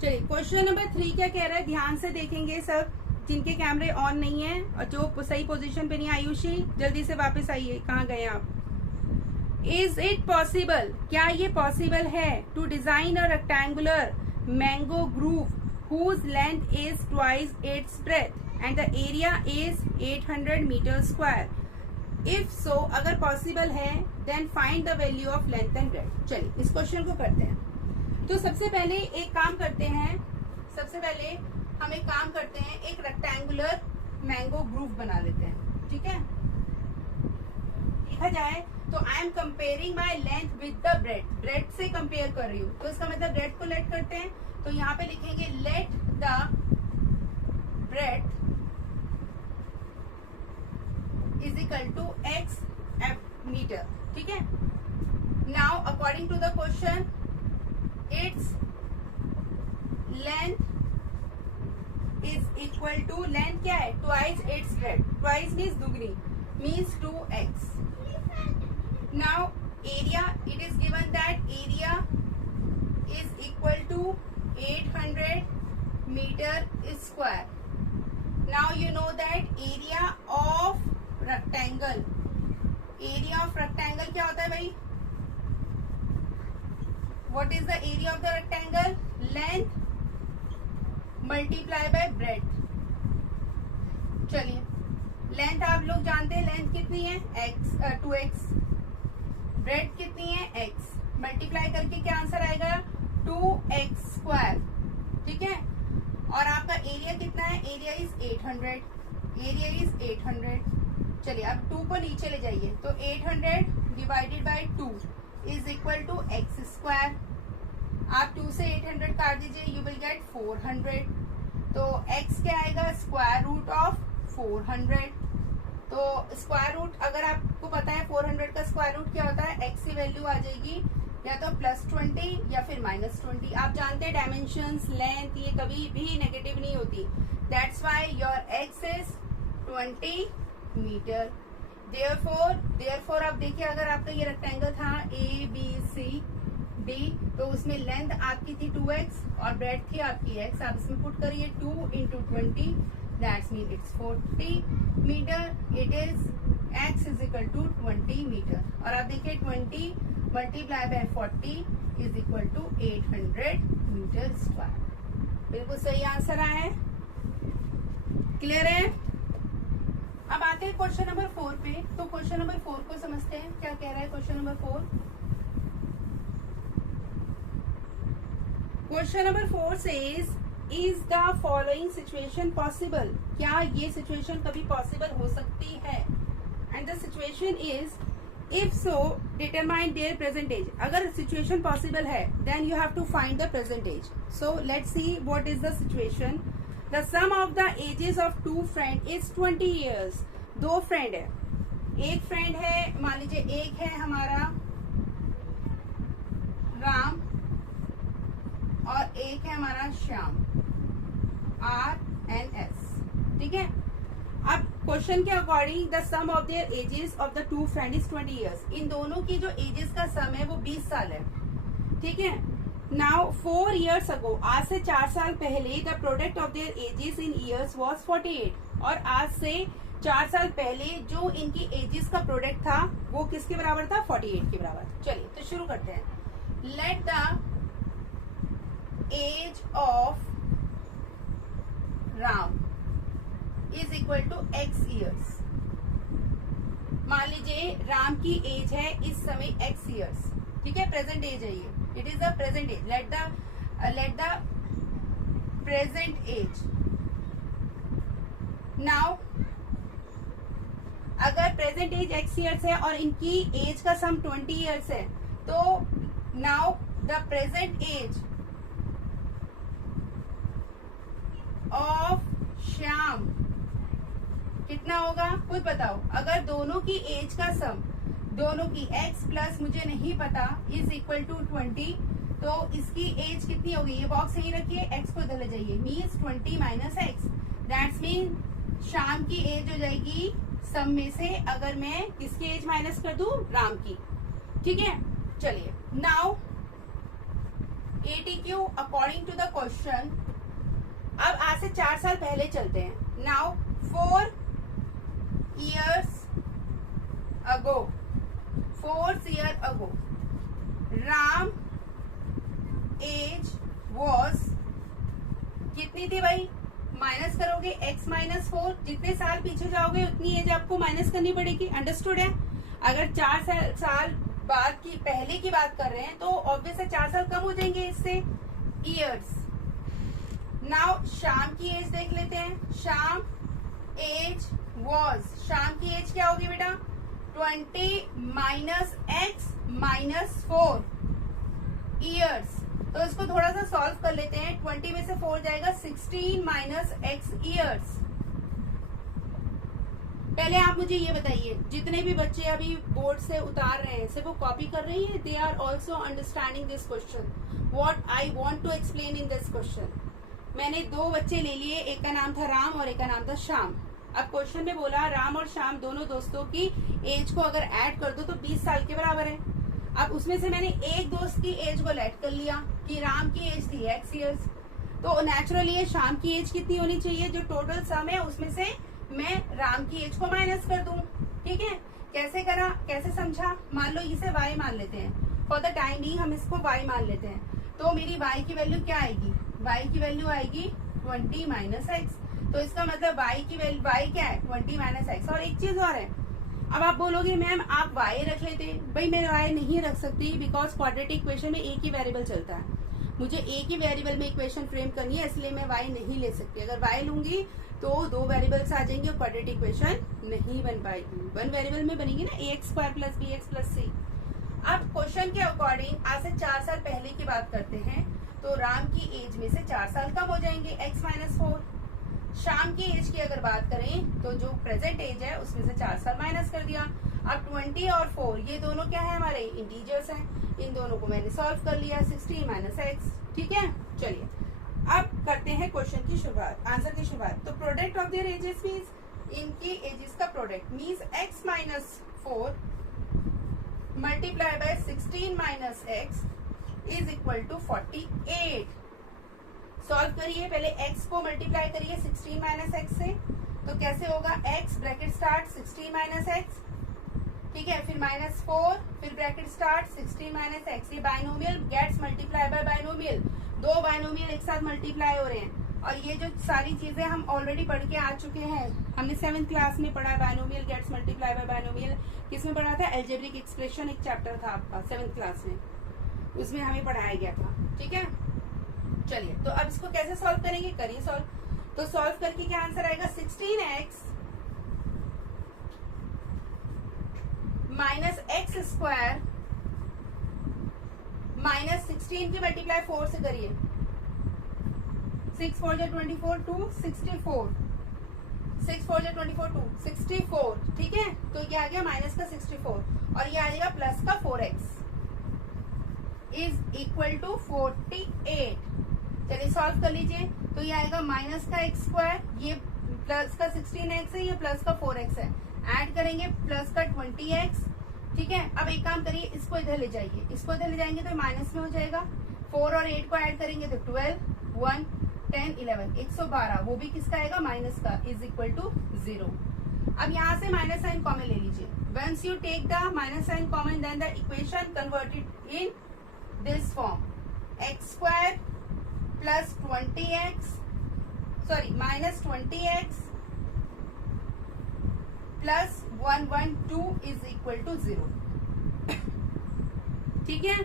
चलिए question number 3 क्या कह रहा है, ध्यान से देखेंगे सब जिनके कैमरे ऑन नहीं है और जो सही पोजीशन पे नहीं। आयुषी जल्दी से वापस आइए, कहाँ गए आप। इज इट पॉसिबल, क्या ये पॉसिबल है, to design a rectangular mango grove whose length is twice its breadth and the area is 800 meter square? If so, अगर पॉसिबल है then find the value of length and breadth। चलिए इस question को करते हैं। तो सबसे पहले एक काम करते हैं, हम एक काम करते हैं, एक रेक्टेंगुलर मैंगो ग्रूव बना लेते हैं, ठीक है। देखा जाए तो I am comparing my length with the bread से कंपेयर कर रही हूँ, तो इसका मतलब ब्रेड को लेट करते हैं। तो यहाँ पे लिखेंगे let the breadth is equal to X metre, ठीक है। Now according to the question its length is equal to, length क्या है, twice its breadth, twice means दुगनी, means 2x। Now area, it is given that area is equal to 800 meter square. Now you know that area of rectangle, area of rectangle क्या होता है भाई, what is the area of the rectangle, length multiply by breadth। चलिए length आप लोग जानते हैं, length कितनी है x 2x, ब्रेड कितनी है x, मल्टीप्लाई करके क्या आंसर आएगा 2x स्क्वायर, ठीक है। और आपका एरिया कितना है, एरिया इज 800, एरिया इज 800। चलिए अब 2 को नीचे ले जाइए, तो 800 divided by 2 is equal to x square. आप 2 से 800 काट दीजिए, यू विल गेट 400। तो x क्या आएगा, स्क्वायर रूट ऑफ 400। तो स्क्वायर रूट अगर आपको पता है 400 का स्क्वायर रूट क्या होता है, x की वैल्यू आ जाएगी या तो +20 या फिर -20। आप जानते हैं डायमेंशंस, लेंथ ये कभी भी नेगेटिव नहीं होती, that's why your x is 20 metre. Therefore अब देखिए, अगर आपका ये रेक्टेंगल था ABCD, तो उसमें लेंथ आपकी थी 2x और ब्रेड थी आपकी x। आप इसमें पुट करिए 2 × 20, that's mean it's 40 metre. It is x is equal to 20 metre. और आप देखिए 20 multiply by 40 is equal to 800 metre square. बिल्कुल सही आंसर आया है, क्लियर है। अब आते हैं क्वेश्चन नंबर 4 पे। तो क्वेश्चन नंबर 4 को समझते हैं, क्या कह रहा है question number 4। Question number 4 says is the following situation possible, क्या ये सिचुएशन कभी पॉसिबल हो सकती है। And the situation is if so determine their present age. अगर सिचुएशन पॉसिबल है then you have to find the present age. So let's see what is the situation. The sum of the ages of 2 friend is 20 years। 2 friend है, एक friend है, मान लीजिए एक है हमारा राम और एक है हमारा श्याम, RNS, ठीक है। अब क्वेश्चन के according the sum of their ages of the 2 friend is 20 years। इन दोनों की जो एजेस का सम है वो 20 साल है, ठीक है। नाउ 4 years अगो, आज से 4 साल पहले the product of their edges in years was 48। और आज से 4 साल पहले जो इनकी एजेस का प्रोडक्ट था वो किसके बराबर था, 48 के बराबर। चलिए तो शुरू करते हैं। Let the age of Ram is equal to x years। मान लीजिए राम की एज है इस समय x years, ठीक है, प्रेजेंट एज है ये, it is the present age. Let the present age. Now अगर प्रेजेंट एज x years है और इनकी एज का सम 20 years है, तो now the present age of Shyam कितना होगा, खुद बताओ। अगर दोनों की एज का सम, दोनों की x प्लस मुझे नहीं पता इज इक्वल टू 20, तो इसकी एज कितनी होगी, ये बॉक्स यही रखिए, x को इधर ले जाइए, means 20 minus x, that's mean शाम की एज हो जाएगी सम में से, अगर मैं किसकी एज माइनस कर दूं, राम की, ठीक है। चलिए now ATQ according to the question. अब आज से 4 साल पहले चलते हैं। Now 4 years ago, Ram age was कितनी थी भाई? माइनस करोगे x माइनस 4, जितने साल पीछे जाओगे उतनी एज आपको माइनस करनी पड़ेगी। अंडरस्टूड है? अगर 4 साल बाद की पहले की बात कर रहे हैं तो ऑब्वियस है 4 साल कम हो जाएंगे इससे, ईयर्स। नाउ शाम की एज देख लेते हैं। शाम एज वॉज, शाम की एज क्या होगी बेटा? 20 माइनस x माइनस 4 ईयर्स। तो इसको थोड़ा सा सॉल्व कर लेते हैं। 20 में से 4 जाएगा, 16 माइनस x ईयर्स। पहले आप मुझे ये बताइए, जितने भी बच्चे अभी बोर्ड से उतार रहे हैं, सिर्फ वो कॉपी कर रही हैं? They are also understanding this question, what I want to explain in this question. मैंने 2 बच्चे ले लिए, एक का नाम था राम और एक का नाम था श्याम। अब क्वेश्चन में बोला राम और श्याम दोनों दोस्तों की एज को अगर ऐड कर दो तो 20 साल के बराबर है। अब उसमें से मैंने एक दोस्त की एज को ऐड कर लिया कि राम की एज थी x ईयर्स, तो नेचुरली ये शाम की एज कितनी होनी चाहिए? जो टोटल सम है उसमें से मैं राम की एज को माइनस कर दूं। ठीक है? कैसे करा, कैसे समझा? मान लो इसे y मान लेते हैं, फॉर द टाइम बीइंग हम इसको y मान लेते हैं। तो मेरी y की वैल्यू क्या आएगी? y की वैल्यू आएगी 20 माइनस x। तो इसका मतलब y की वैल्यू, y क्या है? 20 माइनस x। और एक चीज और है, अब आप बोलोगे मैम आप y रख लेते। भाई मैं y नहीं रख सकती, बिकॉज क्वाड्रेटिक इक्वेशन में एक ही वेरिएबल चलता है। मुझे एक ही वेरिएबल में इक्वेशन फ्रेम करनी है, इसलिए मैं y नहीं ले सकती। अगर y लूंगी तो 2 वेरिएबल्स आ जाएंगे और क्वाड्रेटिक इक्वेशन नहीं बन पाएगी। 1 वेरिएबल में बनेगी ना, ax square plus bx plus c। अब क्वेश्चन के अकॉर्डिंग आज से 4 साल पहले की बात करते हैं, तो राम की एज में से 4 साल कम हो जाएंगे, x माइनस 4। शाम की एज की अगर बात करें तो जो प्रेजेंट एज है उसमें से 4 साल माइनस कर दिया। अब 20 और 4 ये दोनों क्या है? हमारे इंटीजर्स हैं। इन दोनों को मैंने सॉल्व कर लिया, 16 माइनस x। ठीक है, चलिए अब करते हैं क्वेश्चन की शुरुआत, आंसर की शुरुआत। तो product of their ages means इनकी एजेस का product means x minus 4 multiply by 16 minus x is equal to 48। Solve करिए, पहले x को मल्टीप्लाई करिए 16 माइनस x से, तो कैसे होगा? x bracket start 16 minus x, ठीक है, फिर माइनस 4, फिर ब्रैकेट स्टार्ट 16 माइनस x। ये binomial gets multiply by binomial, 2 binomial एक साथ मल्टीप्लाई हो रहे हैं। और ये जो सारी चीजें हम ऑलरेडी पढ़ के आ चुके हैं, हमने 7th क्लास में पढ़ा। Binomial gets multiply by binomial किसमें पढ़ा था? अलजेब्रिक एक्सप्रेशन एक चैप्टर था आपका 7th क्लास में, उसमें हमें पढ़ाया गया था। ठीक है, चलिए तो अब इसको कैसे सॉल्व करेंगे? करिए सॉल्व। तो सॉल्व करके क्या आंसर आएगा? 16x minus x square minus 16 की मल्टीप्लाई 4 से करिए, 6 4 जा 24 2 64, 6 4 जा 24 2 64। ठीक है, तो ये आ गया माइनस का 64 और ये आ जाएगा प्लस का 4x इज इक्वल टू 48। चलिए सॉल्व कर लीजिए। तो ये आएगा माइनस का x स्क्वायर, ये प्लस का 16x है, ये प्लस का 4x है। ऐड करेंगे प्लस का 20x। ठीक है, अब एक काम करिए, इसको इधर ले जाइए, इसको इधर ले जाएंगे तो माइनस में हो जाएगा। 4 और 8 को ऐड करेंगे तो 12 1 10 11 112, वो भी किसका आएगा? माइनस का, इज इक्वल टू 0। अब यहाँ से माइनस साइन कॉमन ले लीजिए। Once you take the minus sign common then the equation converted in this form, x square plus 20x sorry minus 20x plus 112 is equal to 0। ठीक है,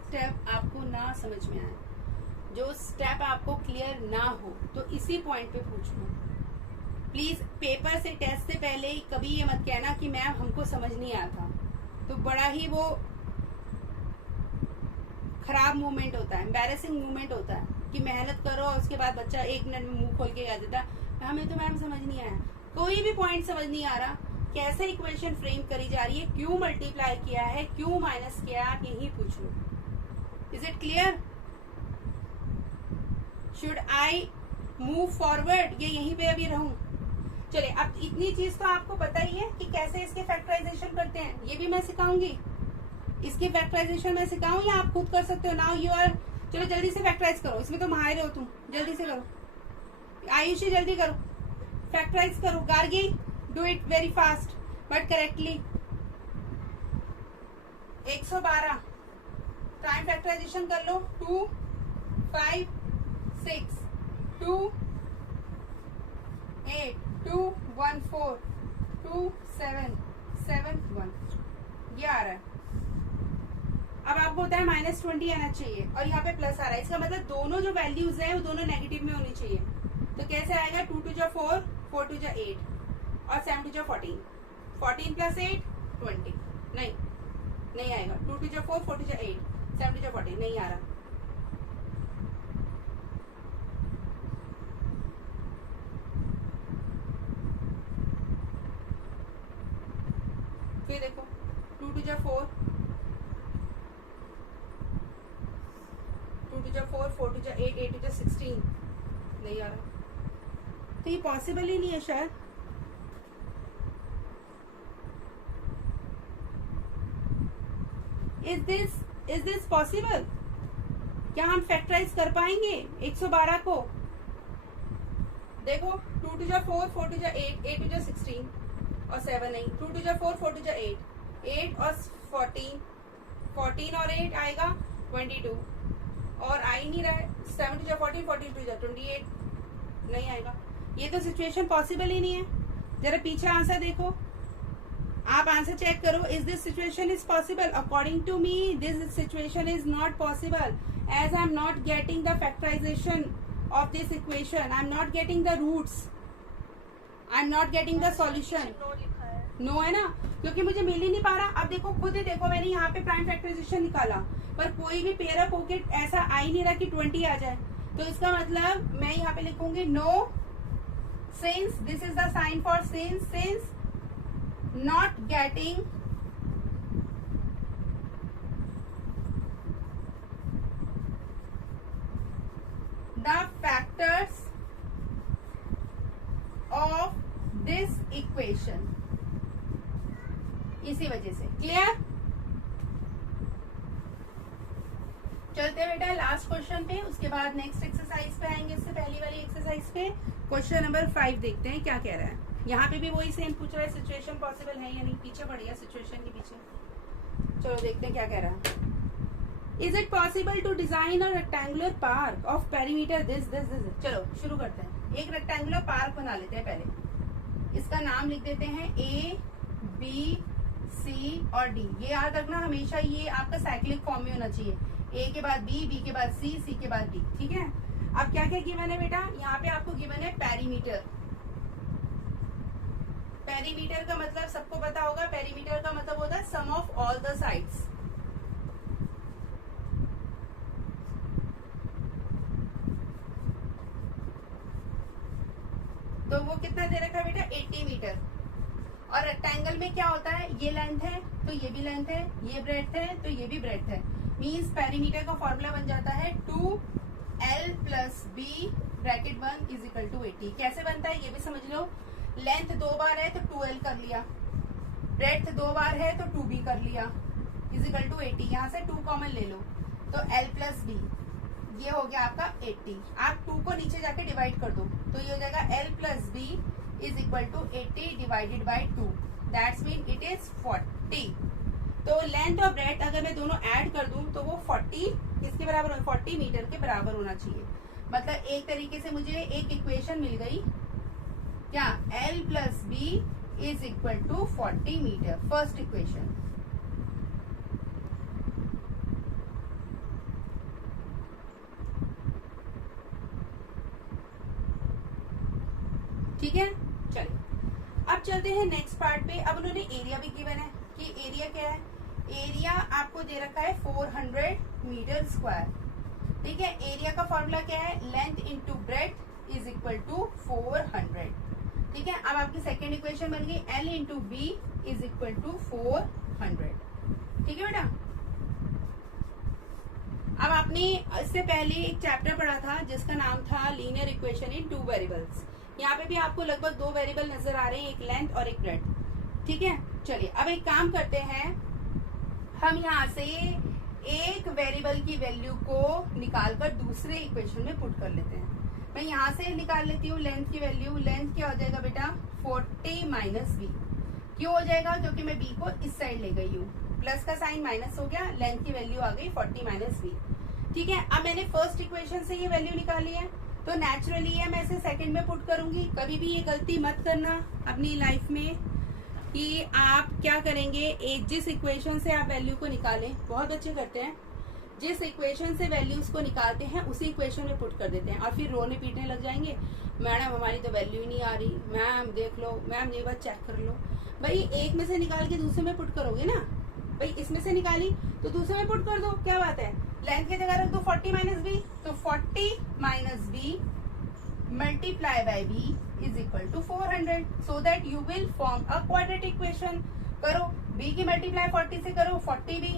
step आपको ना समझ में आए, जो स्टेप आपको क्लियर ना हो तो इसी पॉइंट पे पूछना प्लीज। पेपर से टेस्ट से पहले कभी ये मत कहना कि मैम हमको समझ नहीं आता, तो बड़ा ही वो खराब मूवमेंट होता है, एम्बैरेसिंग मूवमेंट होता है कि मेहनत करो और उसके बाद बच्चा 1 मिनट में मुंह खोल के कह देता हमें तो मैम समझ नहीं आया। कोई भी पॉइंट समझ नहीं आ रहा, कैसे इक्वेशन फ्रेम करी जा रही है, क्यों मल्टीप्लाई किया है, क्यों माइनस किया, आप यही पूछ लो। Is it clear? Should I move forward, ये यहीं पे अभी रहूं? चलिए, अब इतनी चीज तो आपको पता ही है कि कैसे इसके फैक्टराइजेशन करते हैं, ये भी मैं सिखाऊंगी। इसकी फैक्टराइजेशन मैं सिखाऊं या आप खुद कर सकते हो? नाउ यू आर, चलो जल्दी से फैक्टराइज करो, इसमें तो माहिर हो तुम, जल्दी से करो। आयुषी जल्दी करो, फैक्टराइज करो। Gargi do it very fast but correctly. 112 time factorisation कर लो। 2 5 6 2 8 2 1 4 2 7 7 1, ये आ रहा है। अब आपको होता है -20 आना चाहिए और यहाँ पे प्लस आ रहा है, इसका मतलब दोनों जो वैल्यूज है वो दोनों नेगेटिव में होनी चाहिए। तो कैसे आएगा? 2 2 जा 4 4 2 जा 8 और 7 2 जा 14, 14 + 8 20, नहीं आएगा। 2 2 जा 4 4 2 जा 8 7 2 जा 14, नहीं आ रहा। फिर देखो 2 2 जा 4 2 2 जा 4 4 2 जा 8 8 2 जा 16, नहीं आ रहा। तो ये पॉसिबल ही नहीं है शायद। Is this possible? क्या हम फैक्टराइज कर पाएंगे 112 को? देखो 2 2 जा 4 4 2 जा 8 8 2 जा 16 और 7 नहीं। 2 2 जा 4 4 2 जा 8 8 और 14 14 और 8 आएगा 22 और आ ही नहीं रहा है। 7 2 जा 14 14 2 जा 28, नहीं आएगा। ये तो सिचुएशन पॉसिबल ही नहीं है। जरा पीछे आंसर देखो, आप आंसर चेक करो। Is this situation is possible? According to me this situation is not possible as I am not getting the factorisation of this equation, I am not getting the roots, I am not getting the solution. No है ना, क्योंकि मुझे मिल ही नहीं पा रहा। अब देखो खुद ही देखो, मैंने यहाँ पे प्राइम फैक्टराइजेशन निकाला पर कोई भी पेयर अप होके ऐसा आ ही नहीं रहा कि 20 आ जाए। तो इसका मतलब मैं यहाँ पे लिखूंगी no, since this is the sign for since not getting the factors of this equation, इसी वजह से। क्लियर? चलते हैं बेटा लास्ट क्वेश्चन पे, उसके बाद नेक्स्ट एक्सरसाइज पे आएंगे। इससे पहली वाली एक्सरसाइज पे क्वेश्चन नंबर 5 देखते हैं क्या कह रहा है। यहाँ पे भी वही सेम पूछ रहा है, सिचुएशन पॉसिबल है या नहीं। पीछे बढ़िया सिचुएशन के पीछे, चलो देखते हैं क्या कह रहा है। Is it possible to design a rectangular park of perimeter this this this. चलो शुरू करते हैं। एक रेक्टेंगुलर पार्क बना लेते हैं पहले। इसका नाम लिख देते हैं A B C और D। ये याद रखना हमेशा, ये आपका साइक्लिक फॉर्म में होना चाहिए। A के बाद B, B के बाद C, C के बाद D। ठीक है। अब क्या क्या गिवन है बेटा? यहाँ पे आपको गिवन है पेरीमीटर। पेरीमीटर का मतलब सबको पता होगा, पेरीमीटर का मतलब होता है सम ऑफ ऑल द साइड्स। तो वो कितना दे रखा है बेटा? 80 मीटर। और रेक्टेंगल में क्या होता है? ये लेंथ है तो ये भी लेंथ है, ये ब्रेड्थ है तो ये भी ब्रेड्थ है। मींस पेरीमीटर का फॉर्मूला बन जाता है 2l + b ब्रैकेट 1 = 80। कैसे बनता है ये भी समझ लो। लेंथ 2 बार है तो 2l कर लिया, ब्रेड्थ 2 बार है तो 2b कर लिया, = 80। यहाँ से 2 कॉमन ले लो तो l + b, ये हो गया आपका 80। आप 2 को नीचे जाके डिवाइड कर दो तो ये हो जाएगा l + b = 80 divided by 2, that's mean it is 40। तो लेंथ और ब्रेड्थ अगर मैं दोनों ऐड कर दूं तो वो 40 किसके बराबर? 40 मीटर के बराबर होना चाहिए। मतलब एक तरीके से मुझे एक इक्वेशन मिल गई क्या? l + b = 40 metre, first equation. ठीक है। चलिए अब चलते हैं नेक्स्ट पार्ट पे। अब उन्होंने एरिया भी गिवन है कि एरिया क्या है। एरिया आपको दे रखा है 400 मीटर स्क्वायर। ठीक है। एरिया का फॉर्मूला क्या है? Length into breadth = 400। ठीक है। अब आपकी सेकेंड इक्वेशन बन गई l × b = 400। ठीक है बेटा। अब आपने इससे पहले एक चैप्टर पढ़ा था जिसका नाम था लीनियर इक्वेशन इन 2 वेरिएबल्स। यहाँ पे भी आपको लगभग 2 वेरिएबल नजर आ रहे हैं, एक लेंथ और एक ब्रेड्थ। ठीक है। चलिए अब एक काम करते हैं, हम यहाँ से एक वेरिएबल की वैल्यू को निकालकर दूसरे इक्वेशन में पुट कर लेते हैं। मैं यहाँ से निकाल लेती हूँ लेंथ की वैल्यू। लेंथ क्या हो जाएगा बेटा 40 माइनस बी। क्यों हो जाएगा? क्योंकि मैं बी को इस साइड ले गई हूँ, प्लस का साइन माइनस हो गया, लेंथ की वैल्यू आ गई 40 माइनस बी। ठीक है, अब मैंने फर्स्ट इक्वेशन से ये वैल्यू निकाली है, तो नेचुरली है मैं इसे सेकंड में पुट करूंगी। कभी भी ये गलती मत करना अपनी लाइफ में कि आप क्या करेंगे, जिस इक्वेशन से आप वैल्यू को निकालें, बहुत बच्चे करते हैं, जिस इक्वेशन से वैल्यूज को निकालते हैं उसी इक्वेशन में पुट कर देते हैं और फिर रोने पीटने लग जाएंगे, मैडम हमारी तो वैल्यू ही नहीं आ रही, मैम देख लो, मैम ये बात चेक कर लो। भाई एक में से निकाल के दूसरे में पुट करोगे ना, भाई इसमें से निकाली तो दूसरे में पुट कर दो, क्या बात है। लेंथ की जगह रख दो 40 माइनस बी, तो 40 minus b multiply by b is equal to 400, so that you will form a quadratic equation. करो, बी की मल्टीप्लाई 40 से करो 40b,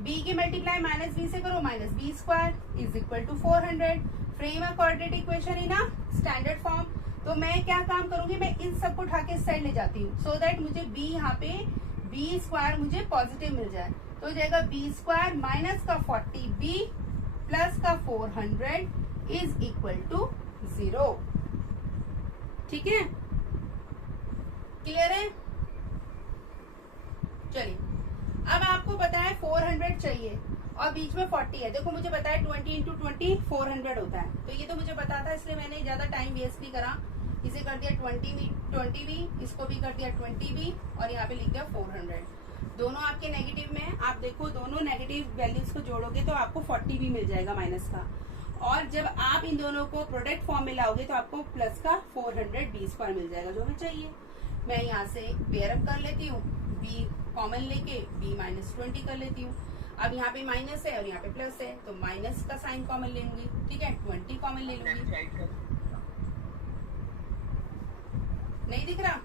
बी की मल्टीप्लाई माइनस बी से करो minus b square is equal to 400। Frame a quadratic equation in a standard form. तो मैं क्या काम करूंगी, मैं इन सबको उठा के इस साइड ले जाती हूँ, सो दैट मुझे बी यहाँ पे बी स्क्वायर मुझे पॉजिटिव मिल जाए। तो हो जाएगा बी स्क्वायर माइनस का 40b प्लस का 400 इज इक्वल टू 0। ठीक है, क्लियर है? चलिए, अब आपको पता है 400 चाहिए और बीच में 40 है। देखो मुझे पता है 20 इंटू 20 400 होता है, तो ये तो मुझे पता था, इसलिए मैंने ज्यादा टाइम वेस्ट नहीं करा, इसे कर दिया 20b, इसको भी कर दिया 20b और यहाँ पे लिख दिया 400। दोनों आपके नेगेटिव में है, आप देखो दोनों नेगेटिव वैल्यूज को जोड़ोगे तो आपको 40 भी मिल जाएगा माइनस का, और जब आप इन दोनों को प्रोडक्ट फॉर्म में लाओगे तो आपको प्लस का 400 बी स्क्वायर मिल जाएगा, जो हमें चाहिए। मैं यहाँ से पेयर अप कर लेती हूँ, बी कॉमन लेके b माइनस 20 कर लेती हूँ। अब यहाँ पे माइनस है और यहाँ पे प्लस है, तो माइनस का साइन कॉमन ले लूंगी, ठीक है, 20 कॉमन ले लूंगी। नहीं दिख रहा?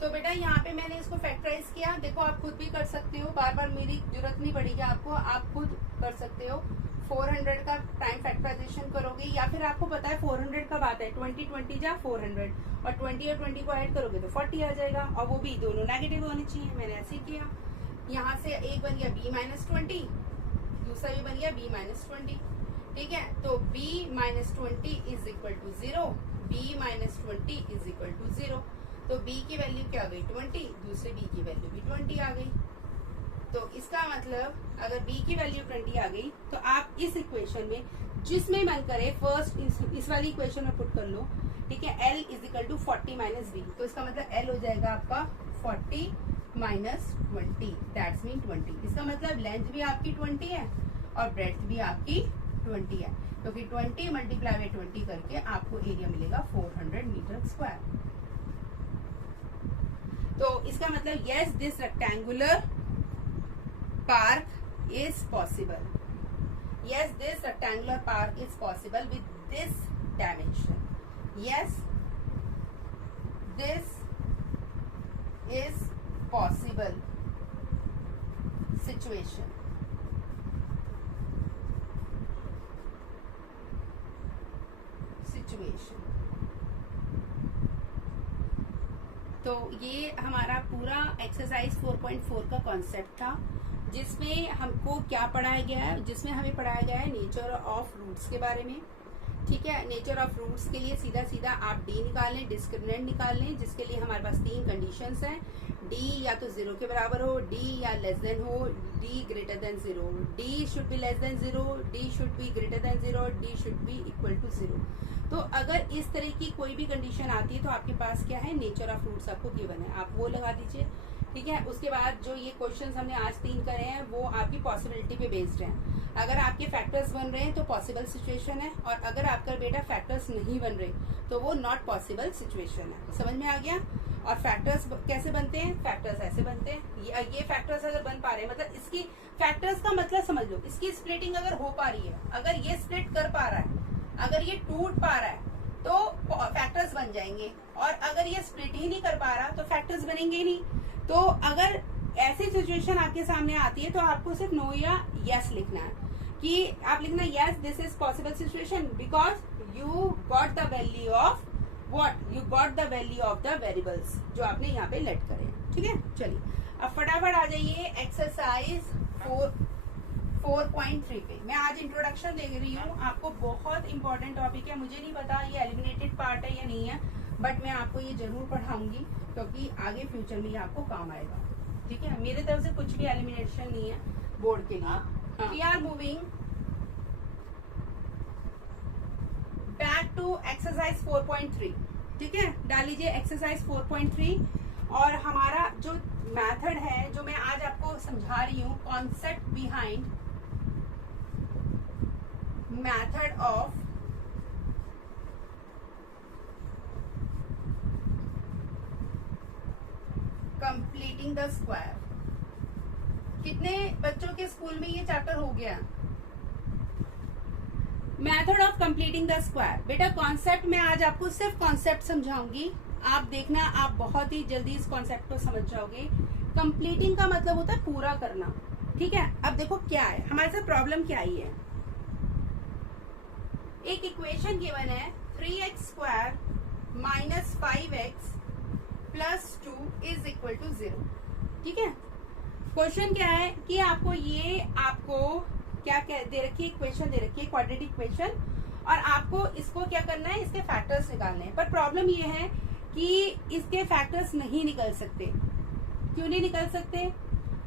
तो बेटा यहाँ पे मैंने इसको फैक्टराइज किया, देखो आप खुद भी कर सकते हो, बार बार मेरी जरूरत नहीं पड़ेगी आपको, आप खुद कर सकते हो। 400 का टाइम फैक्टराइजेशन करोगे, या फिर आपको पता है 400 कब आता है, 20 जा 400 और 20 और 20 को ऐड करोगे तो 40 आ जाएगा, और वो भी दोनों नेगेटिव होने चाहिए। मैंने ऐसे ही किया, यहाँ से एक बन गया b माइनस 20, दूसरा भी बन गया b माइनस 20। ठीक है, तो b minus 20 is equal to 0, b minus 20 is equal to 0। तो b की वैल्यू क्या आ गई 20, दूसरे b की वैल्यू भी 20 आ गई। तो इसका मतलब अगर b की वैल्यू 20 आ गई तो आप इस इक्वेशन में जिसमें मन करे फर्स्ट इस वाली इक्वेशन में पुट कर लो। ठीक है, l is equal to 40 minus b, तो इसका मतलब l हो जाएगा आपका 40 माइनस 20, दैट्स मीन 20। इसका मतलब लेंथ भी आपकी 20 है और ब्रेड्थ भी आपकी 20 है, क्योंकि 20 मल्टीप्लाई बाय 20 करके आपको एरिया मिलेगा 400 मीटर स्क्वायर। तो इसका मतलब yes this rectangular park is possible, yes this rectangular park is possible with this dimension, yes this is possible situation। तो ये हमारा पूरा एक्सरसाइज 4.4 का कॉन्सेप्ट था, जिसमें हमको क्या पढ़ाया गया है, जिसमें हमें पढ़ाया गया है नेचर ऑफ रूट्स के बारे में। ठीक है, नेचर ऑफ रूट्स के लिए सीधा सीधा आप डी निकाल लें, डिस्क्रिमिनेंट निकाल लें, जिसके लिए हमारे पास 3 कंडीशंस हैं। डी या तो 0 के बराबर हो, डी या लेस देन हो, D greater than 0, D should be less than 0, D should be greater than 0, D should be equal to 0। तो अगर इस तरह की कोई भी कंडीशन आती है तो आपके पास क्या है, नेचर ऑफ रूट्स आपको गिवन है, आप वो लगा दीजिए। ठीक है, उसके बाद जो ये क्वेश्चंस हमने आज 3 करे हैं वो आपकी पॉसिबिलिटी पे बेस्ड हैं। अगर आपके फैक्टर्स बन रहे हैं तो पॉसिबल सिचुएशन है, और अगर आपका बेटा फैक्टर्स नहीं बन रहे तो वो नॉट पॉसिबल सिचुएशन है। समझ में आ गया? और फैक्टर्स कैसे बनते हैं, फैक्टर्स ऐसे बनते हैं, ये फैक्टर्स अगर बन पा रहे हैं, मतलब इसकी फैक्टर्स का मतलब समझ लो, इसकी स्प्लिटिंग अगर हो पा रही है, अगर ये स्प्लिट कर पा रहा है, अगर ये टूट पा रहा है तो फैक्टर्स बन जाएंगे, और अगर ये स्प्लिट ही नहीं कर पा रहा तो फैक्टर्स बनेंगे नहीं। तो अगर ऐसी सिचुएशन आपके सामने आती है तो आपको सिर्फ नो या यस लिखना है, कि आप लिखना yes this is possible situation because you got the value of what you got the value of the variables जो आपने यहाँ पे लेट करे। ठीक है, चलिए अब फटाफट आ जाइए एक्सरसाइज 4.3 पे। मैं आज इंट्रोडक्शन दे रही हूँ आपको, बहुत इंपॉर्टेंट टॉपिक है। मुझे नहीं पता ये एलिमिनेटेड पार्ट है या नहीं है, बट मैं आपको ये जरूर पढ़ाऊंगी क्योंकि आगे फ्यूचर में ये आपको काम आएगा। ठीक है, मेरे तरफ से कुछ भी एलिमिनेशन नहीं है बोर्ड के लिए। We are moving back to exercise 4.3। ठीक है, डाल लीजिए एक्सरसाइज 4.3 और हमारा जो मेथड है जो मैं आज आपको समझा रही हूँ, concept behind method of completing the square. कितने बच्चों के स्कूल में ये चैप्टर हो गया? Method of completing the square. बेटा कॉन्सेप्ट में आज आपको सिर्फ कॉन्सेप्ट समझाऊंगी, आप देखना आप बहुत ही जल्दी इस कॉन्सेप्ट को समझ जाओगे। कंप्लीटिंग का मतलब होता है पूरा करना। ठीक है, अब देखो क्या है हमारे साथ प्रॉब्लम क्या आई है। एक इक्वेशन गिवन है 3x square minus 5x plus 2 is equal to 0। ठीक है, क्वेश्चन क्या है कि आपको क्या दे रखी है, इक्वेशन दे रखी है क्वाड्रेटिक इक्वेशन, और आपको इसको क्या करना है, इसके फैक्टर्स निकालने हैं। पर प्रॉब्लम ये है कि इसके फैक्टर्स नहीं निकल सकते। क्यों नहीं निकल सकते?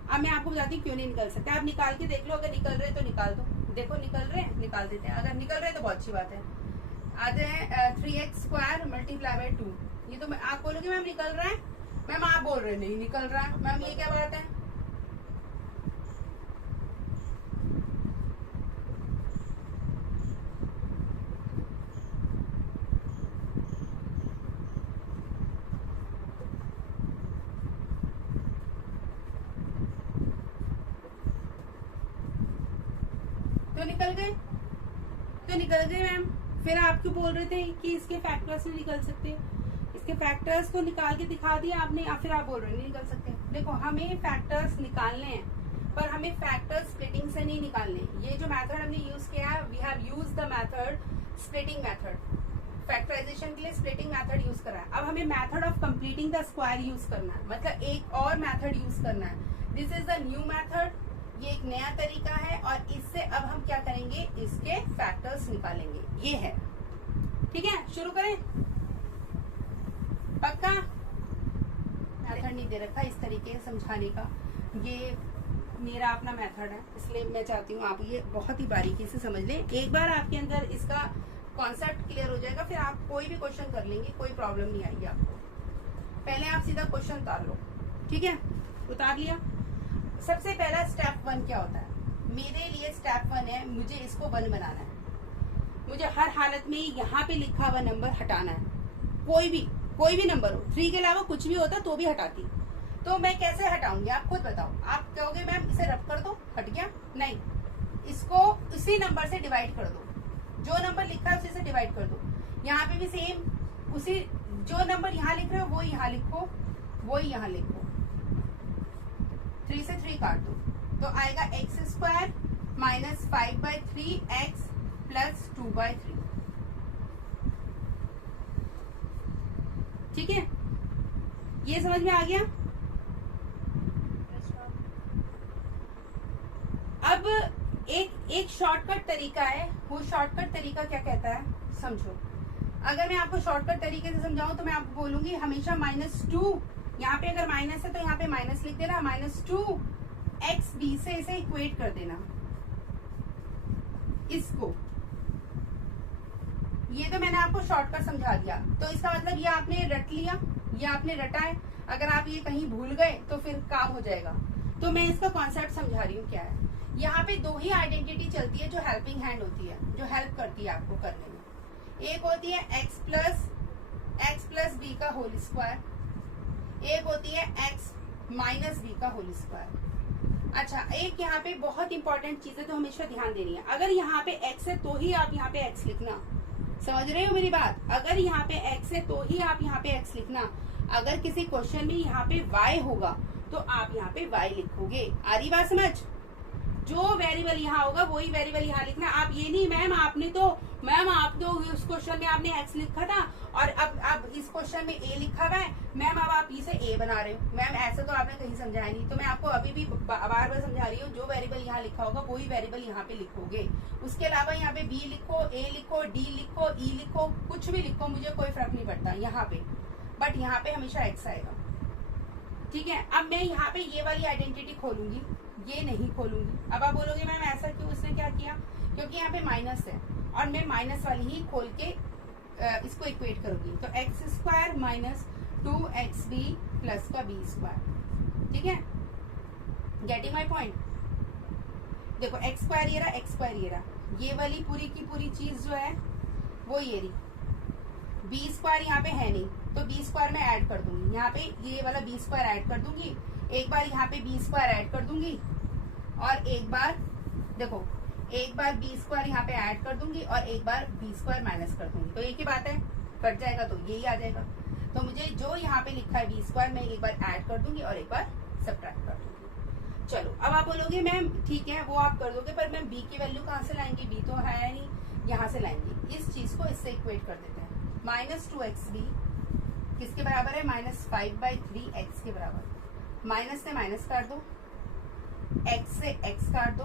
अब मैं आपको बताती हूँ क्यों नहीं निकल सकते। आप निकाल के देख लो, अगर निकल रहे तो निकाल दो। देखो निकल रहे हैं, निकाल देते हैं। अगर निकल रहे हैं तो बहुत अच्छी बात है। आते हैं 3x स्क्वायर मल्टीप्लाई बाय 2। ये तो आप बोलोगे मैम निकल रहा है, मैम आप बोल रहे नहीं निकल रहा है। मैम ये क्या बात है? तो निकल गए मैम। फिर आप क्यों बोल रहे थे कि इसके फैक्टर्स नहीं निकल सकते? इसके फैक्टर्स को निकाल के दिखा दिया आपने, या फिर आप बोल रहे नहीं निकल सकते। देखो हमें फैक्टर्स निकालने हैं, पर हमें फैक्टर स्प्लिटिंग से नहीं निकालने। ये जो मेथड हमने यूज किया है, we have use the method splitting method. Factorisation के लिए स्प्लिटिंग मेथड यूज करा है। अब हमें method of completing the square use करना है, मतलब एक और मेथड यूज करना है। This is the new method, ये एक नया तरीका है, और इससे अब हम क्या करेंगे, इसके फैक्टर्स निकालेंगे। ये है, ठीक है, शुरू करें। पक्का? मेथड नहीं दे रखा इस तरीके से समझाने का, ये मेरा अपना मेथड है, इसलिए मैं चाहती हूँ आप ये बहुत ही बारीकी से समझ लें। एक बार आपके अंदर इसका कॉन्सेप्ट क्लियर हो जाएगा, फिर आप कोई भी क्वेश्चन कर लेंगे, कोई प्रॉब्लम नहीं आएगी आपको। पहले आप सीधा क्वेश्चन उतार लो। ठीक है, उतार लिया। सबसे पहला स्टेप 1 क्या होता है? मेरे लिए स्टेप 1 है, मुझे इसको 1 बनाना है। मुझे हर हालत में यहाँ पे लिखा हुआ नंबर हटाना है। कोई भी नंबर हो, 3 के अलावा कुछ भी होता तो भी हटाती। तो मैं कैसे हटाऊंगी आप खुद बताओ। आप कहोगे मैम इसे रब कर दो, हट गया। नहीं, इसको उसी नंबर से डिवाइड कर दो, जो नंबर लिखा है उसी से डिवाइड कर दो। यहाँ पे भी सेम, उसी जो नंबर यहाँ लिख रहे हो वो यहाँ लिखो, वो यहाँ लिखो। 3 से 3 काट दो तो आएगा x square minus 5/3 x plus 2/3। ठीक है, ये समझ में आ गया। अब एक शॉर्टकट तरीका है, वो शॉर्टकट तरीका क्या कहता है समझो। अगर मैं आपको शॉर्टकट तरीके से समझाऊं तो मैं आपको बोलूंगी हमेशा -2, यहाँ पे अगर माइनस है तो यहाँ पे माइनस लिख देना, -2 x b से इसे इक्वेट कर देना इसको। ये तो मैंने आपको शॉर्टकट समझा दिया, तो इसका मतलब ये आपने रट लिया, ये आपने रटा है। अगर आप ये कहीं भूल गए तो फिर काम हो जाएगा। तो मैं इसका कॉन्सेप्ट समझा रही हूँ क्या है। यहाँ पे 2 ही आइडेंटिटी चलती है जो हेल्पिंग हैंड होती है, जो हेल्प करती है आपको करने में। एक होती है x प्लस b का होल स्क्वायर, एक होती है x माइनस b का होल स्क्वायर। अच्छा, एक यहाँ पे बहुत इंपॉर्टेंट चीज है तो हमेशा ध्यान देनी है। अगर यहाँ पे x है तो ही आप यहाँ पे x लिखना, समझ रहे हो मेरी बात। अगर यहाँ पे x है तो ही आप यहाँ पे x लिखना। अगर किसी क्वेश्चन में यहाँ पे y होगा तो आप यहाँ पे y लिखोगे। आ रही बात समझ? जो वेरिएबल यहाँ होगा वही वेरिएबल यहाँ लिखना। आप ये नहीं मैम आप तो उस क्वेश्चन में आपने एक्स लिखा था और अब इस क्वेश्चन में ए लिखा हुआ है मैम, अब आप इसे ए बना रहे हो। मैम ऐसे तो आपने कहीं समझाया नहीं, तो मैं आपको अभी भी बार बार समझा रही हूँ, जो वेरिएबल यहाँ लिखा होगा वही वेरिएबल यहाँ पे लिखोगे। उसके अलावा यहाँ पे बी लिखो, ए लिखो, डी लिखो, ई लिखो, कुछ भी लिखो, मुझे कोई फर्क नहीं पड़ता यहाँ पे, बट यहाँ पे हमेशा एक्स आएगा। ठीक है, अब मैं यहाँ पे ये वाली आइडेंटिटी खोलूंगी, ये नहीं खोलूंगी। अब आप बोलोगे मैम ऐसा क्यों, उसने क्या किया? क्योंकि यहाँ पे माइनस है और मैं माइनस वाली ही खोल के इसको इक्वेट करूंगी। तो x square minus 2xb plus का बी स्क्वायर। ठीक है, गेटिंग माई पॉइंट? देखो एक्स स्क्वायर ये रहा, एक्स स्क्वायर ये रहा, ये वाली पूरी की पूरी चीज जो है वो ये रही। बी स्क्वायर यहाँ पे है नहीं, तो बी स्क्वायर में ऐड कर दूंगी, यहाँ पे ये वाला बी स्क्वायर ऐड कर दूंगी, एक बार यहाँ पे बी स्क्वायर ऐड कर दूंगी और एक बार देखो एक बार बी स्क्वायर यहाँ पे ऐड कर दूंगी और एक बार बी स्क्वायर माइनस कर दूंगी। तो एक ही बात है, कट जाएगा तो यही आ जाएगा। तो मुझे जो यहाँ पे लिखा है बी स्क्वायर मैं एक बार ऐड कर दूंगी और एक बार सब्ट्रैक्ट कर दूंगी। चलो, अब आप बोलोगे मैम ठीक है वो आप कर दोगे, पर मैम बी की वैल्यू कहाँ से लाएंगे? बी तो है नहीं, यहाँ से लाएंगे। इस चीज को इससे इक्वेट कर देते हैं। माइनस 2xb किसके बराबर है? -5/3 एक्स के बराबर। माइनस से माइनस काट दो, एक्स से एक्स काट दो,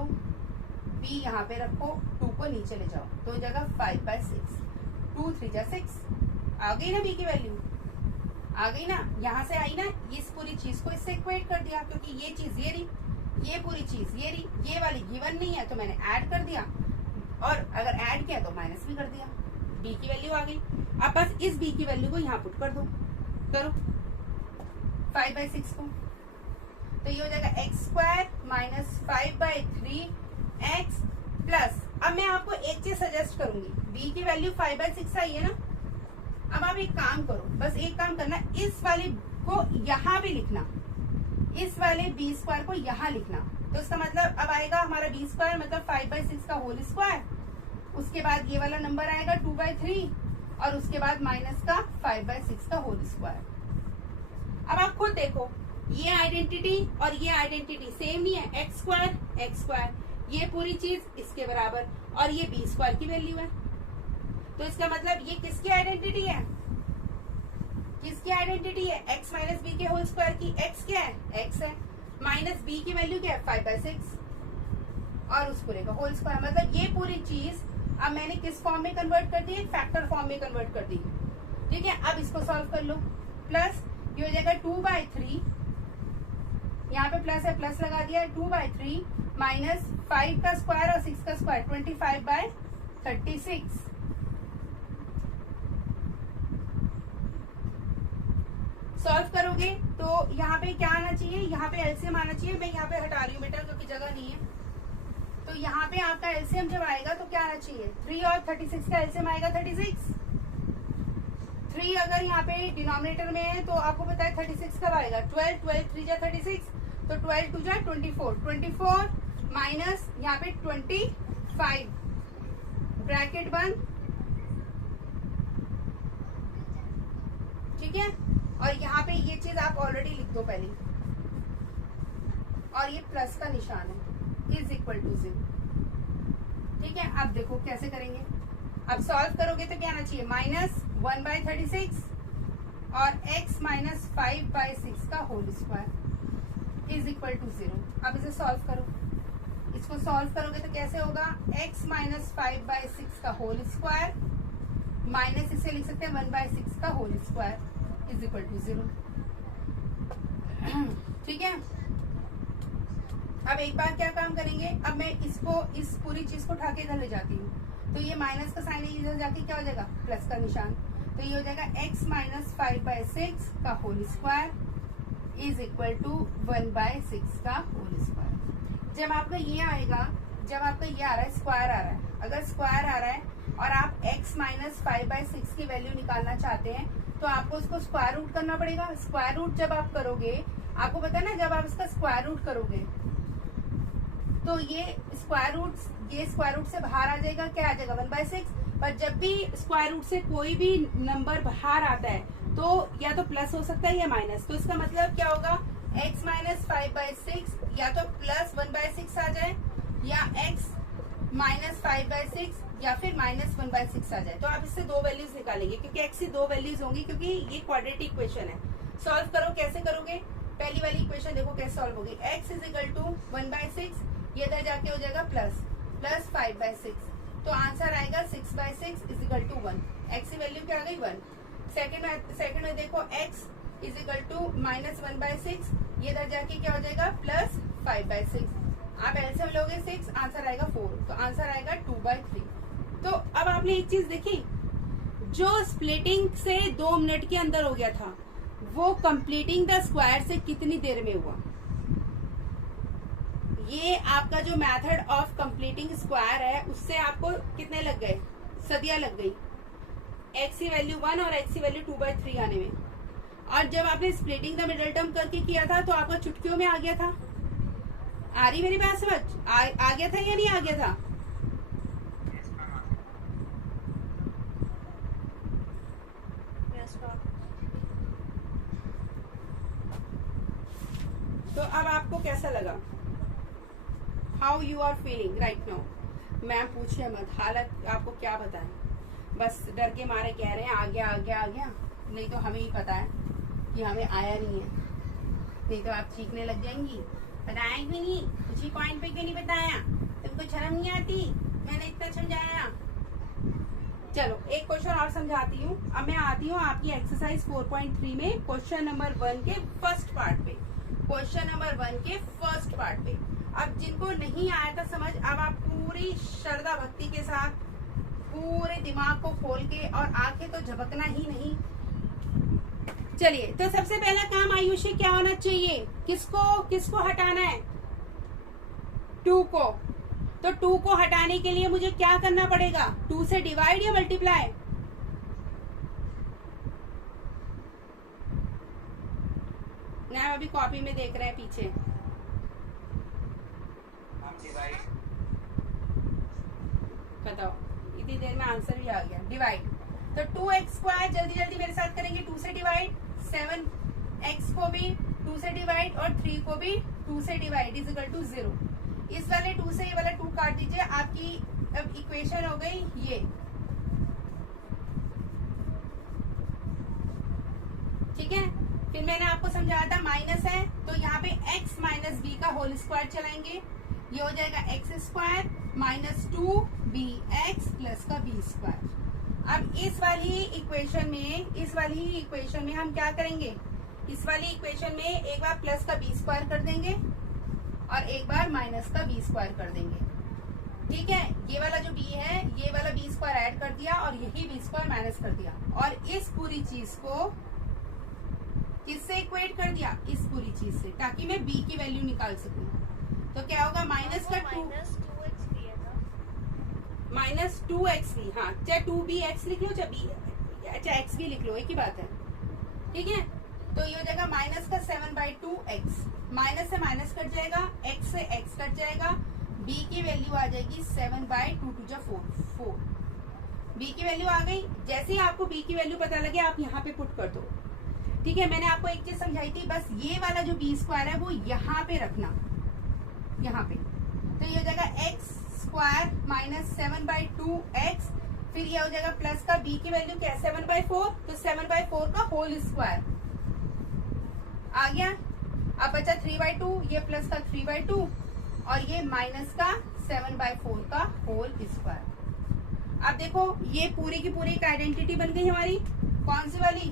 बी यहाँ पे रखो, 2 को नीचे ले जाओ, तो हो जाएगा 5/6। 2 3 जा 6। आ गई ना बी की वैल्यू? आ गई ना? यहाँ से आई ना? इस पूरी चीज को इससे इक्वेट कर दिया, क्योंकि ये चीज ये रही, ये पूरी चीज ये रही, ये वाली गिवन नहीं है तो मैंने ऐड कर दिया, और अगर ऐड किया तो माइनस भी कर दिया, बी की वैल्यू आ गई। अब बस इस बी की वैल्यू को यहाँ पुट कर दो, करो 5/6 को, तो ये हो जाएगा x square minus 5/3 x plus. अब मैं आपको एक चीज सजेस्ट करूंगी, बी की वैल्यू 5/6 आई है ना, अब आप एक काम करो, बस एक काम करना, इस वाले को यहाँ पे लिखना, इस वाले बी स्क्वायर को यहाँ लिखना। तो इसका मतलब अब आएगा हमारा बी स्क्वायर मतलब 5/6 का होल स्क्वायर, उसके बाद ये वाला नंबर आएगा 2/3 और उसके बाद माइनस का 5/6 का होल स्क्वायर। अब आप खुद देखो, ये आइडेंटिटी और ये आइडेंटिटी सेम नहीं है, एक्स स्क्वायर, ये पूरी चीज इसके बराबर और ये बी स्क्वायर की वैल्यू है। तो इसका मतलब ये किसकी आइडेंटिटी है? किसकी आइडेंटिटी है? एक्स माइनस बी के होल स्क्वायर की। एक्स क्या है? एक्स है, माइनस बी की वैल्यू क्या है? 5/6 और उस पूरे का होल स्क्वायर। मतलब ये पूरी चीज अब मैंने किस फॉर्म में कन्वर्ट कर दी? फैक्टर फॉर्म में कन्वर्ट कर दी। ठीक है, अब इसको सॉल्व कर लो। प्लस ये हो जाएगा 2/3, यहाँ पे प्लस है, प्लस लगा दिया, 2/3 माइनस 5 का स्क्वायर और 6 का स्क्वायर 25/36। सॉल्व करोगे तो यहाँ पे क्या आना चाहिए? यहाँ पे एलसीएम आना चाहिए। मैं यहाँ पे हटा रही हूँ बेटा क्योंकि जगह नहीं है। तो यहाँ पे आपका एलसीएम जब आएगा तो क्या आना चाहिए? 3 और 36 का एलसीएम आएगा 36। 3 अगर यहाँ पे डिनोमिनेटर में है तो आपको पता है 36 कब आएगा? 12 3 जा 36, तो 12 2 जा 24 माइनस यहाँ पे 25 ब्रैकेट बंद। ठीक है, और यहाँ पे ये चीज आप ऑलरेडी लिख दो पहले, और ये प्लस का निशान है, इज इक्वल टू 0। ठीक है, अब देखो कैसे करेंगे। अब सॉल्व करोगे तो क्या आना चाहिए? -1/36 और x माइनस 5/6 का whole square is equal to 0। अब इसे सॉल्व करो। इसको सॉल्व करोगे तो कैसे होगा? x माइनस 5/6 का होल स्क्वायर माइनस इसे लिख सकते हैं 1/6 का whole square is equal to 0। ठीक है, अब एक बार क्या काम करेंगे, अब मैं इसको इस पूरी चीज को उठा के इधर ले जाती हूँ, तो ये माइनस का साइन इधर जाके क्या हो जाएगा? प्लस का निशान। तो ये हो जाएगा x माइनस 5/6 का whole square is equal to 1/6 का होल स्क्वायर। जब आपका ये आएगा, जब आपका ये आ रहा है स्क्वायर आ रहा है, अगर स्क्वायर आ रहा है और आप x माइनस 5/6 की वैल्यू निकालना चाहते हैं तो आपको उसको स्क्वायर रूट करना पड़ेगा। स्क्वायर रूट जब आप करोगे, आपको पता है ना, जब आप इसका स्क्वायर रूट करोगे तो ये स्क्वायर रूट से बाहर आ जाएगा, क्या आ जाएगा? 1/6। पर जब भी स्क्वायर रूट से कोई भी नंबर बाहर आता है तो या तो प्लस हो सकता है या माइनस। तो इसका मतलब क्या होगा? x माइनस 5/6 या तो प्लस 1/6 आ जाए -5/6 या फिर -1/6 आ जाए। तो आप इससे दो वैल्यूज निकालेंगे क्योंकि x की दो वैल्यूज होंगी, क्योंकि ये क्वाड्रेटिक इक्वेशन है। सॉल्व करो, कैसे करोगे? पहली वाली इक्वेशन देखो कैसे सॉल्व होगी। x = 1/6, ये इधर जाके हो जाएगा प्लस 5/6, तो आंसर आएगा 6/6 = 1। x की वैल्यू क्या आ गई? 1। सेकंड में देखो x = -1/6, ये इधर जाके क्या हो जाएगा? +5/6। आप एलसीएम लोगे 6, आंसर आएगा 4, तो आंसर आएगा 2/3। तो अब आपने एक चीज देखी, जो स्प्लिटिंग से 2 मिनट के अंदर हो गया था, वो कंप्लीटिंग द स्क्वायर से कितनी देर में हुआ? ये आपका जो मेथड ऑफ कंप्लीटिंग स्क्वायर है, उससे आपको कितने लग गए? सदियां लग गई, x की वैल्यू 1 और x की वैल्यू 2/3 आने में। और जब आपने स्प्लिटिंग द मिडल टर्म करके किया था, तो आपका चुटकियों में आ गया था। आ रही मेरी बात समझ? आ गया था या नहीं आ गया था? तो अब आपको कैसा लगा? How you are feeling right now? Ma'am पूछिए मत, हालत आपको क्या बताएं, बस डर के मारे कह रहे हैं आ गया आ गया आ गया, नहीं तो हमें ही पता है कि हमें आया नहीं है, नहीं तो आप चीखने लग जाएंगी, बताया क्यों नहीं, कुछ ही पॉइंट पे क्यों नहीं बताया, तुमको शर्म नहीं आती, मैंने इतना समझाया। चलो एक क्वेश्चन और समझाती हूँ। अब मैं आती हूँ आपकी एक्सरसाइज 4.3 में क्वेश्चन नंबर 1 के फर्स्ट पार्ट पे। क्वेश्चन नंबर 1 के फर्स्ट पार्ट पे अब जिनको नहीं आया था समझ, अब आप पूरी श्रद्धा भक्ति के साथ पूरे दिमाग को खोल के, और आंखें तो झपकना ही नहीं। चलिए, तो सबसे पहला काम आयुषी क्या होना चाहिए? किसको हटाना है? 2 को। तो 2 को हटाने के लिए मुझे क्या करना पड़ेगा? 2 से डिवाइड या मल्टीप्लाई? ना अभी कॉपी में देख रहे हैं पीछे। बताओ, इतनी देर में आंसर भी आ गया। डिवाइड, तो 2x² जल्दी जल्दी मेरे साथ करेंगे। 2 से डिवाइड, 7x को भी 2 से डिवाइड और 3 को भी 2 से डिवाइड = 0। इस वाले 2 से ये वाला 2 काट दीजिए, आपकी अब इक्वेशन हो गई ये। ठीक है, फिर मैंने आपको समझाया था माइनस है, तो यहाँ पे x - b का होल स्क्वायर चलाएंगे, ये हो जाएगा x² - 2bx प्लस का b²। अब इस वाली इक्वेशन में हम क्या करेंगे? इस वाली इक्वेशन में एक बार प्लस का b² कर देंगे और एक बार माइनस का b² कर देंगे। ठीक है, ये वाला जो b है, ये वाला b² ऐड कर दिया और यही b² माइनस कर दिया, और इस पूरी चीज को किससे इक्वेट कर दिया? इस पूरी चीज से, ताकि मैं b की वैल्यू निकाल सकूं। तो क्या होगा? माइनस का 2xv, हाँ, चाहे 2bx लिख लो, चाहे x भी लिख लो, एक ही बात है। ठीक है, तो ये हो जाएगा माइनस का 7/2x, माइनस से माइनस कट जाएगा, x से x कट जाएगा, b की वैल्यू आ जाएगी 7/2 × 4। b की वैल्यू आ गई। जैसे ही आपको b की वैल्यू पता लगे, आप यहाँ पे पुट कर दो। ठीक है, मैंने आपको एक चीज समझाई थी, बस ये वाला जो b² है वो यहाँ पे रखना, यहाँ पे। तो ये हो जाएगा x² - 7/2x, फिर ये हो जाएगा प्लस का b की वैल्यू क्या है? 7/4, तो 7/4 का होल स्क्वायर आ गया। अब बचा 3/2, ये प्लस का 3/2 और ये माइनस का 7/4 का होल स्क्वायर। अब देखो, ये पूरी की पूरी एक आइडेंटिटी बन गई हमारी। कौन सी वाली?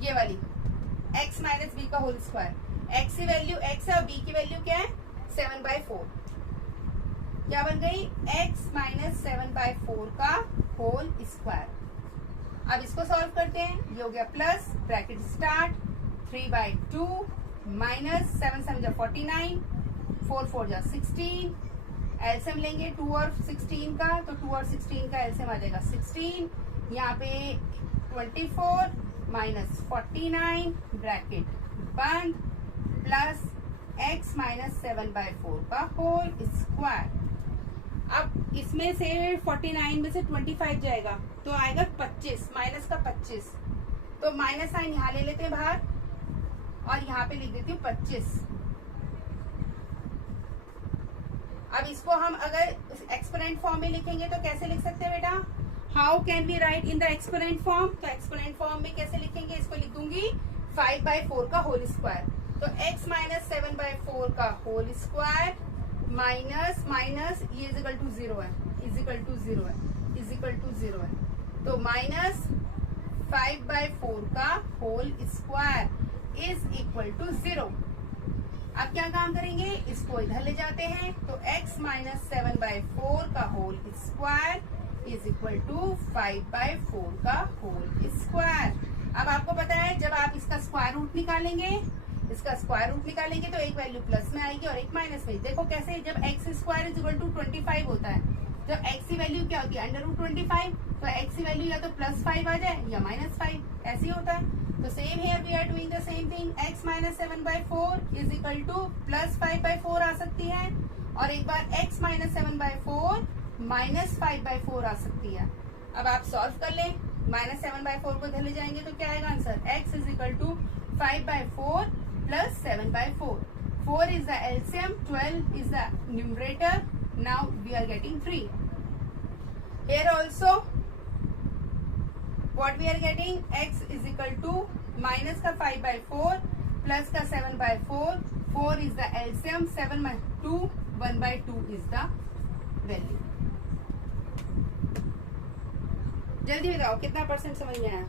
ये वाली, x - b का होल स्क्वायर। x की वैल्यू x है और b की वैल्यू क्या है? 7/4। क्या बन गई? x - 7/4 का होल स्क्वायर। अब इसको सॉल्व करते हैं। ये हो गया plus, bracket start, 3/2 minus 7 7 49, 4 4 16, LCM लेंगे 2 और 16 का, तो 2 और 16 का एलसीएम आ जाएगा 16, यहाँ पे 24 माइनस 49 ब्रैकेट बंद, प्लस x - 7/4 का होल स्क्वायर। अब इसमें से 49 में से 25 जाएगा, तो आएगा 25, माइनस का 25, तो माइनस साइन यहाँ ले लेते हैं बाहर, और यहाँ पे लिख देती हूँ 25। अब इसको हम अगर एक्सपोनेंट फॉर्म में लिखेंगे तो कैसे लिख सकते हैं बेटा? How can we write in the exponent form? तो एक्सपोनेंट फॉर्म में कैसे लिखेंगे? इसको लिख दूंगी 5/4 का होल स्क्वायर। तो x माइनस 7/4 का होल स्क्वायर माइनस माइनस ये इज इक्वल टू 0 है, इज इक्वल टू 0 है, इज इक्वल टू 0 है। तो माइनस 5/4 का whole square is equal to 0। अब क्या काम करेंगे? इसको इधर ले जाते हैं। तो x माइनस 7/4 का whole square is equal to 5/4 का होल स्क्वायर। अब आपको पता है जब आप इसका स्क्वायर रूट निकालेंगे, इसका स्क्वायर रूट निकालेंगे तो एक वैल्यू प्लस में आएगी और एक माइनस में। देखो कैसे, जब x square is equal to 25 होता है, जब एक्स की वैल्यू क्या होती है? Under root 25। तो एक्स की वैल्यू या तो +5 आ जाए या -5, ऐसे ही होता है। तो same here we are doing the same thing. x minus 7/4 is equal to +5/4 आ सकती है, और एक बार x माइनस 7/4 -5/4 आ सकती है। अब आप सॉल्व कर लें, -7/4 को इधर ले जाएंगे तो क्या आएगा answer? x is equal to 5/4 plus 7/4। 4 is the LCM, 12 is the numerator. Now we are getting 3. Here also what we are getting? X is equal to minus का 5/4 plus का 7/4. 4 is the LCM, 7/2, 1/2 is the value. जल्दी बताओ कितना % समझ में आया?